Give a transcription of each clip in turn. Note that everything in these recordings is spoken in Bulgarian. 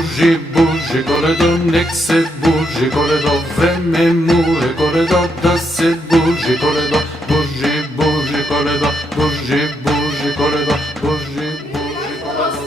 buži, buži koledo, nek se buži koledo, vreme mure koledo, da se buži koledo, buži, buži koledo, buži, buži koledo, buži, buži koledo.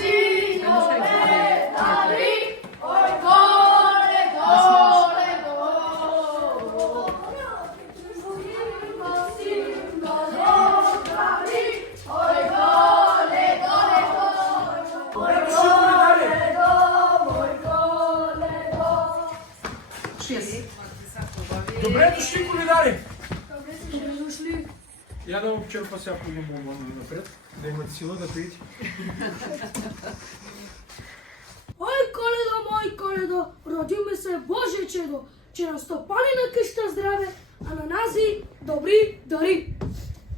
Добре дошли, коледари! Добре дошли! Я да му черпа сега по лимон напред, да имате сила да пиете. Мой коледо, роди ми се Божие чедо, че на стопани на къща здраве, а на нази добри дари.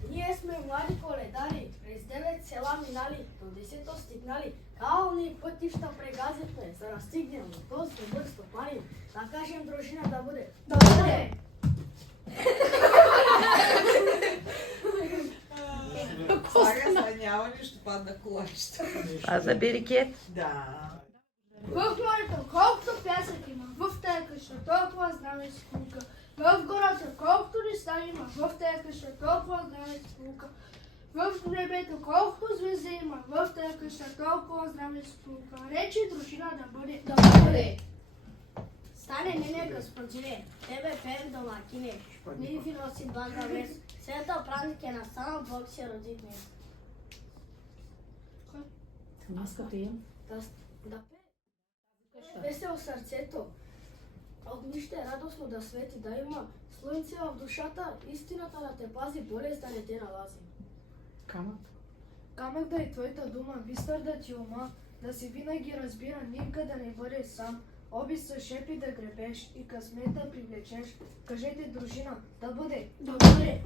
Ние сме млади коледари, през 9 села минали, до 10 стигнали, кални пътища прегазихме, за да стигнем до този добър стопанин. Да кажем дружина да бъде. Да бъде! Сега няма нищо, падна колачето. А за берекет? Да. В морето колкото пясък има, в тая къща толкова знаме си кулка. В гората колкото листа има, в тая къща толкова знаме си кулка. В небето колкото звезди има, в тая къща толкова знаме си кулка. Речи дружина да бъде. Да бъде! Стане нене господине, тебе пеем домакине, ние ви носим банда вес. Света празник е настанал, Бог се роди днес. Днес като им. Да пеем. Весело сърцето. Огнище радостно да свети, да има слънце в душата, истината да те пази, болест да не те налази. Камък. Камък да е твоята дума, бистър да ти ума, да си винаги разбира, никога да не бъдеш сам. Оби с шепи да гребеш и късмет да привлечеш. Кажете дружина, да бъде. Да бъде!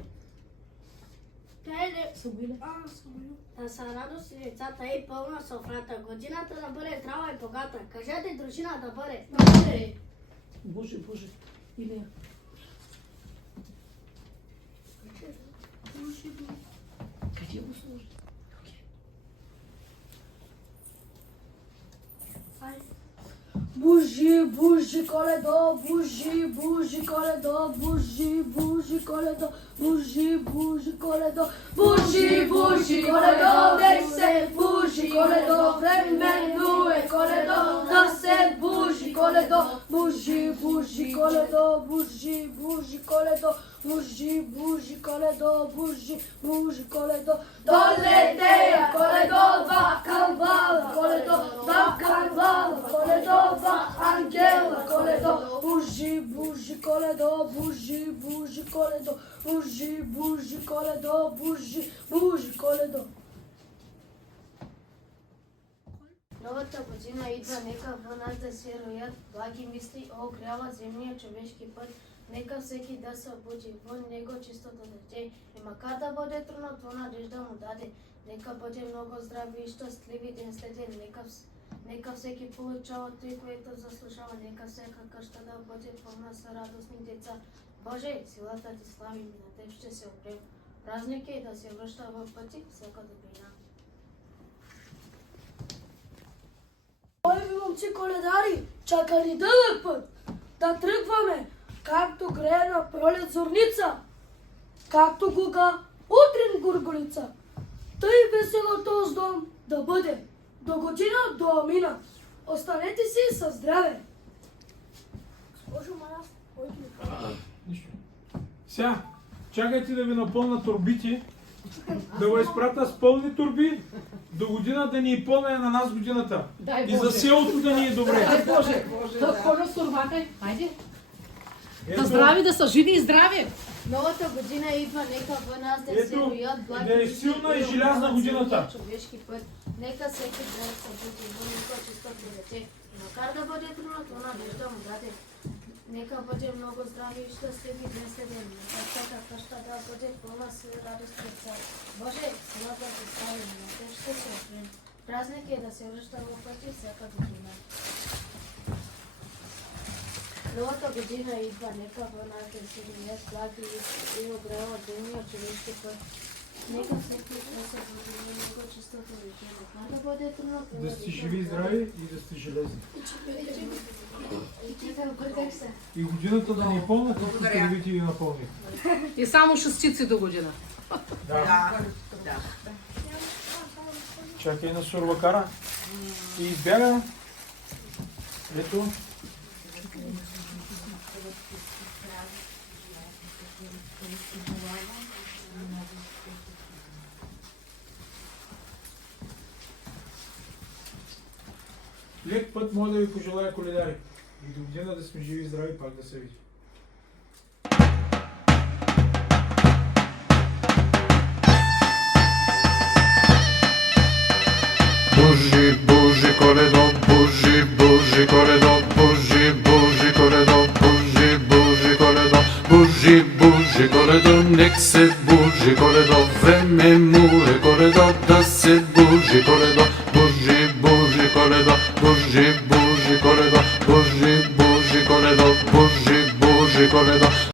Тя е Собиле. Самолю. да са радостни децата и пълна софрата, годината да бъде здрава и богата. Кажете дружина да бъде. Да бъде! Боже, Боже. Илия. Къде го сложи? Бужи, бужи коледо, бужи, бужи коледо, бужи, бужи коледо, бужи, бужи коледо, бужи, бужи коледо, дек се бужи коледо, временно е коледо, да се бужи коледо, бужи, бужи коледо, бужи, бужи коледо, бужи, бужи коледо, бужи, бужи коледо, долетея коледо, два камбала коледо, два камбала коледо, два ангела коледо, бужи, бужи коледо, бужи, бужи коледо, бужи, бужи коледо, бужи, бужи коледо. Новата година идва, нека в нас да се роят благи мисли, огрява земния човешки път. Нека всеки да се буди, вън него чистото дете. И макар да бъде трудно, то надежда му даде. Нека бъде много здрави и щастливи ден след ден. Нека всеки получава той, което заслужава. Нека всяка къща да бъде пълна с радостни деца. Боже, силата ти слави, на теб ще се опрем. Празник е да се връща в пъти всяка добрина. Ой, ви момци коледари, чака ни дълъг път, да тръгваме, както грее на пролет зорница, както гуга утрин гургулица. Тъй весело този дом да бъде, до година, до амина. Останете си със здраве. Госпожо Марас, който ми прави? Нищо. Сега, чакайте да ви напълна турбите, да го изпратя с пълни турби, до година да ни е пълна на нас годината. Дай И за селото да ни е добре. Дай Боже. Да хора с турбата. Хайде. Да здрави, да са живи и здрави. Новата година идва, нека в нас да се роят благи да е мисли силна и и желязна огрява годината. земния човешки път. Нека всеки ден се буди, вън него чистото дете. Макар да бъде трудно, то надежда му даде. Нека бъде много здрави и щастливи ден след ден. Нека всяка къща да бъде пълна с радост пред цар. Боже, силата ти слави, на теб ще се опрем. Празник е да се връща в пъти всяка година. Новата година идва, нека в нас да се роят благи и огрява земния човешки път. Нека всеки да се буди во него чистото речено. Да бъде трудно. Да сте живи и здрави и да сте железни. Читам по текста. И годината да ни е пълна, както Благодаря. ви ги напълни. И само шестици до година. Да. Да. Чакай на сурвакара. И избяга. Ето. Лек път мога да ви пожелая, коледари. И до година да сме живи и здрави, пак да се видим. Божи, Божи коледо, Божи, Божи коледо, Божи, Божи коледо, Божи, Божи коледо, Божи, Божи коледо, нек се Божи коледо, време му е коледо, да се Божи коледо, Божи, Божи коледо, Божи, Божи коледо, Божи, Божи коледо, Божи, Божи коледо.